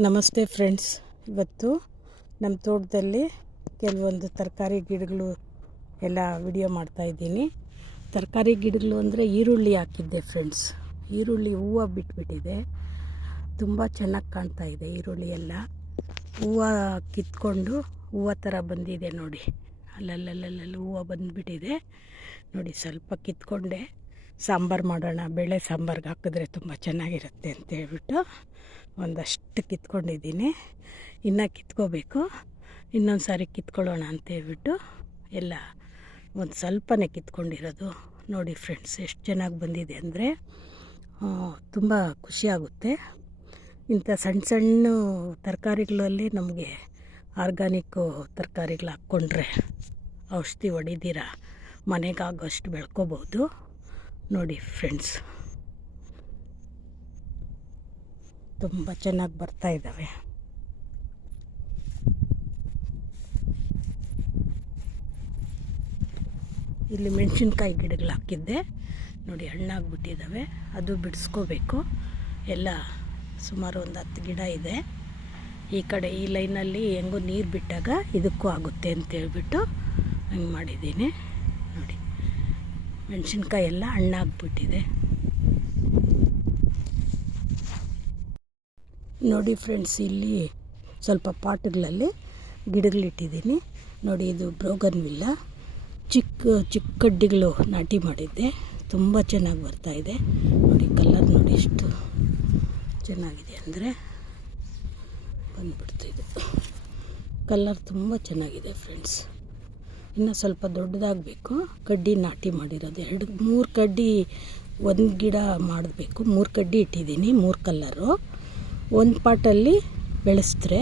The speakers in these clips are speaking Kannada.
ನಮಸ್ತೆ ಫ್ರೆಂಡ್ಸ್. ಇವತ್ತು ನಮ್ಮ ತೋಟದಲ್ಲಿ ಕೆಲವೊಂದು ತರಕಾರಿ ಗಿಡಗಳು ಎಲ್ಲ ವಿಡಿಯೋ ಮಾಡ್ತಾಯಿದ್ದೀನಿ ತರಕಾರಿ ಗಿಡಗಳು ಅಂದರೆ ಈರುಳ್ಳಿ ಹಾಕಿದ್ದೆ ಫ್ರೆಂಡ್ಸ್. ಈರುಳ್ಳಿ ಹೂವು ಬಿಟ್ಬಿಟ್ಟಿದೆ. ತುಂಬ ಚೆನ್ನಾಗಿ ಕಾಣ್ತಾ ಇದೆ ಈರುಳ್ಳಿ ಎಲ್ಲ. ಹೂವು ಕಿತ್ಕೊಂಡು ಹೂವು ಥರ ಬಂದಿದೆ ನೋಡಿ. ಅಲ್ಲಲ್ಲಲ್ಲಲ್ಲಿ ಹೂವು ಬಂದುಬಿಟ್ಟಿದೆ. ನೋಡಿ ಸ್ವಲ್ಪ ಕಿತ್ಕೊಂಡೆ. ಸಾಂಬಾರು ಮಾಡೋಣ, ಬೇಳೆ ಸಾಂಬಾರ್ಗೆ ಹಾಕಿದ್ರೆ ತುಂಬ ಚೆನ್ನಾಗಿರುತ್ತೆ ಅಂತ ಹೇಳ್ಬಿಟ್ಟು ಒಂದಷ್ಟು ಕಿತ್ಕೊಂಡಿದ್ದೀನಿ. ಇನ್ನೂ ಕಿತ್ಕೋಬೇಕು. ಇನ್ನೊಂದು ಸಾರಿ ಕಿತ್ಕೊಳ್ಳೋಣ ಅಂತ ಹೇಳ್ಬಿಟ್ಟು ಎಲ್ಲ ಒಂದು ಸ್ವಲ್ಪನೇ ಕಿತ್ಕೊಂಡಿರೋದು. ನೋಡಿ ಫ್ರೆಂಡ್ಸ್, ಎಷ್ಟು ಚೆನ್ನಾಗಿ ಬಂದಿದೆ ಅಂದರೆ ತುಂಬ ಖುಷಿಯಾಗುತ್ತೆ ಇಂಥ ಸಣ್ಣ ಸಣ್ಣ ತರಕಾರಿಗಳಲ್ಲಿ ನಮಗೆ ಆರ್ಗ್ಯಾನಿಕ್ಕು ತರಕಾರಿಗಳು ಹಾಕ್ಕೊಂಡ್ರೆ ಔಷಧಿ ಹೊಡಿದಿರ ಮನೆಗಾಗೋಷ್ಟು ಬೆಳ್ಕೊಬೋದು. ನೋಡಿ ಫ್ರೆಂಡ್ಸ್. ತುಂಬ ಚೆನ್ನಾಗಿ ಬರ್ತಾ ಇದ್ದಾವೆ ಇಲ್ಲಿ ಮೆಣಸಿನ್ಕಾಯಿ ಗಿಡಗಳು ಹಾಕಿದ್ದೆ. ನೋಡಿ ಹಣ್ಣಾಗ್ಬಿಟ್ಟಿದ್ದಾವೆ ಅದು ಬಿಡಿಸ್ಕೋಬೇಕು. ಎಲ್ಲ ಸುಮಾರು ಒಂದು ಹತ್ತು ಗಿಡ ಇದೆ. ಈ ಕಡೆ ಈ ಲೈನಲ್ಲಿ ಹೆಂಗೋ ನೀರು ಬಿಟ್ಟಾಗ ಇದಕ್ಕೂ ಆಗುತ್ತೆ ಅಂತೇಳ್ಬಿಟ್ಟು ಹಂಗೆ ಮಾಡಿದ್ದೀನಿ. ಮೆಣಸಿನ್ಕಾಯಿ ಎಲ್ಲ ಹಣ್ಣಾಗ್ಬಿಟ್ಟಿದೆ. ನೋಡಿ ಫ್ರೆಂಡ್ಸ್, ಇಲ್ಲಿ ಸ್ವಲ್ಪ ಪಾಟ್ಗಳಲ್ಲಿ ಗಿಡಗಳಿಟ್ಟಿದ್ದೀನಿ. ನೋಡಿ, ಇದು ಬ್ರೋಗನ್ ವಿಲ್ಲ. ಚಿಕ್ಕ ಚಿಕ್ಕ ಕಡ್ಡಿಗಳು ನಾಟಿ ಮಾಡಿದ್ದೆ. ತುಂಬ ಚೆನ್ನಾಗಿ ಬರ್ತಾಯಿದೆ ನೋಡಿ, ಕಲರ್ ನೋಡಿ ಎಷ್ಟು ಚೆನ್ನಾಗಿದೆ ಅಂದರೆ ಬಂದ್ಬಿಡ್ತು ಇದು ಕಲರ್ ತುಂಬ ಚೆನ್ನಾಗಿದೆ ಫ್ರೆಂಡ್ಸ್. ಇನ್ನು ಸ್ವಲ್ಪ ದೊಡ್ಡದಾಗಬೇಕು. ಕಡ್ಡಿ ನಾಟಿ ಮಾಡಿರೋದು. ಎರಡು, ಮೂರು ಕಡ್ಡಿ ಒಂದು ಗಿಡ ಮಾಡಬೇಕು. ಮೂರು ಕಡ್ಡಿ ಇಟ್ಟಿದ್ದೀನಿ, ಮೂರು ಕಲ್ಲರು. ಒಂದು ಪಾಟಲ್ಲಿ ಬೆಳೆಸಿದ್ರೆ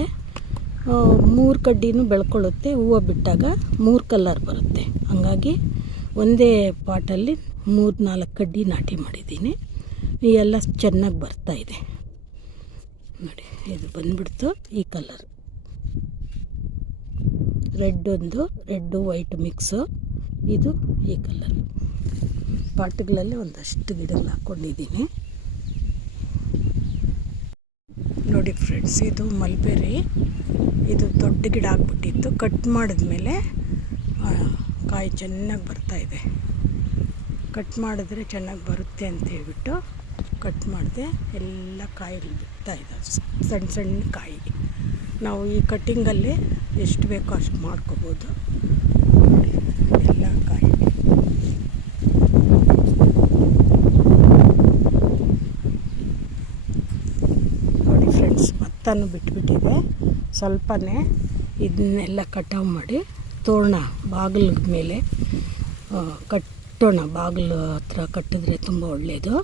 ಮೂರು ಕಡ್ಡಿನೂ ಬೆಳ್ಕೊಳ್ಳುತ್ತೆ. ಹೂವು ಬಿಟ್ಟಾಗ ಮೂರು ಕಲ್ಲರ್ ಬರುತ್ತೆ. ಹಾಗಾಗಿ ಒಂದೇ ಪಾಟಲ್ಲಿ ಮೂರು, ನಾಲ್ಕು ಕಡ್ಡಿ ನಾಟಿ ಮಾಡಿದ್ದೀನಿ. ಎಲ್ಲ ಚೆನ್ನಾಗಿ ಬರ್ತಾಯಿದೆ ನೋಡಿ, ಇದು ಬಂದ್ಬಿಡ್ತು. ಈ ಕಲರ್ ರೆಡ್ ಒಂದು ರೆಡ್ಡು ವೈಟ್ ಮಿಕ್ಸು. ಇದು ಈ ಕಲರ್. ಪಾಟ್ಗಳಲ್ಲಿ ಒಂದಷ್ಟು ಗಿಡಗಳು ಹಾಕ್ಕೊಂಡಿದ್ದೀನಿ. ನೋಡಿ ಫ್ರೆಂಡ್ಸ್, ಇದು ಮಲ್ಬೆರಿ. ಇದು ದೊಡ್ಡ ಗಿಡ ಆಗಿಬಿಟ್ಟಿತ್ತು. ಕಟ್ ಮಾಡಿದ್ಮೇಲೆ ಕಾಯಿ ಚೆನ್ನಾಗಿ ಬರ್ತಾಯಿದೆ ಕಟ್ ಮಾಡಿದ್ರೆ ಚೆನ್ನಾಗಿ ಬರುತ್ತೆ ಅಂತ ಹೇಳ್ಬಿಟ್ಟು ಕಟ್ ಮಾಡಿದೆ ಎಲ್ಲ ಕಾಯಿ ಬಿಡ್ತಾ ಇದ್ದಾವೆ. ಸಣ್ಣ ಸಣ್ಣ ಕಾಯಿ ನಾವು ಈ ಕಟ್ಟಿಂಗಲ್ಲಿ ಎಷ್ಟು ಬೇಕೋ ಅಷ್ಟು ಮಾಡ್ಕೋಬೋದು. ಎಲ್ಲ ಕಾಯಿ ನೋಡಿ ಫ್ರೆಂಡ್ಸ್, ಭತ್ತನೂ ಬಿಟ್ಬಿಟ್ಟಿದೆ. ಸ್ವಲ್ಪನೇ ಇದನ್ನೆಲ್ಲ ಕಟಾವು ಮಾಡಿ ತೋರಣ, ಬಾಗಿಲ ಮೇಲೆ ಕಟ್ಟೋಣ. ಬಾಗಿಲು ಹತ್ರ ಕಟ್ಟಿದ್ರೆ ತುಂಬ ಒಳ್ಳೆಯದು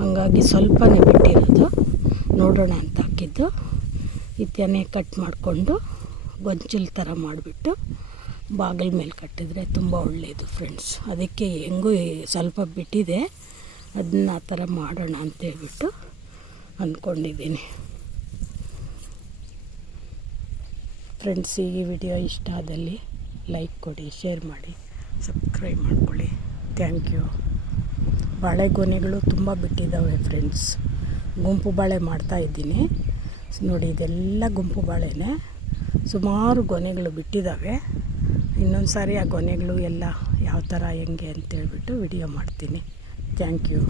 ಹಂಗಾಗಿ ಸ್ವಲ್ಪನೇ ಬಿಟ್ಟಿರೋದು. ನೋಡೋಣ ಅಂತ ಹಾಕಿದ್ದು. ಇದನ್ನೇ ಕಟ್ ಮಾಡಿಕೊಂಡು ಗೊಂಚಲು ಥರ ಮಾಡಿಬಿಟ್ಟು ಬಾಗಿಲ ಮೇಲೆ ಕಟ್ಟಿದರೆ ತುಂಬ ಒಳ್ಳೆಯದು ಫ್ರೆಂಡ್ಸ್ ಅದಕ್ಕೆ ಹೆಂಗೂ ಸ್ವಲ್ಪ ಬಿಟ್ಟಿದೆ. ಅದನ್ನ ಆ ಥರ ಮಾಡೋಣ ಅಂತೇಳ್ಬಿಟ್ಟು ಅಂದ್ಕೊಂಡಿದ್ದೀನಿ ಫ್ರೆಂಡ್ಸ್ ಈ ವಿಡಿಯೋ ಇಷ್ಟ ಆದಲ್ಲಿ ಲೈಕ್ ಕೊಡಿ ಶೇರ್ ಮಾಡಿ ಸಬ್ಸ್ಕ್ರೈಬ್ ಮಾಡ್ಕೊಳ್ಳಿ. ಥ್ಯಾಂಕ್ ಯು ಬಾಳೆಗೊನೆಗಳು ತುಂಬ ಬಿಟ್ಟಿದ್ದಾವೆ ಫ್ರೆಂಡ್ಸ್ ಗುಂಪು ಬಾಳೆ ಮಾಡ್ತಾಯಿದ್ದೀನಿ ನೋಡಿ, ಇದೆಲ್ಲ ಗುಂಪು ಬಾಳೆನೇ. ಸುಮಾರು ಗೊನೆಗಳು ಬಿಟ್ಟಿದ್ದಾವೆ. ಇನ್ನೊಂದು ಸಾರಿ ಆ ಗೊನೆಗಳು ಎಲ್ಲ ಯಾವ ಥರ ಹೆಂಗೆ ಅಂತೇಳ್ಬಿಟ್ಟು ವಿಡಿಯೋ ಮಾಡ್ತೀನಿ. Thank you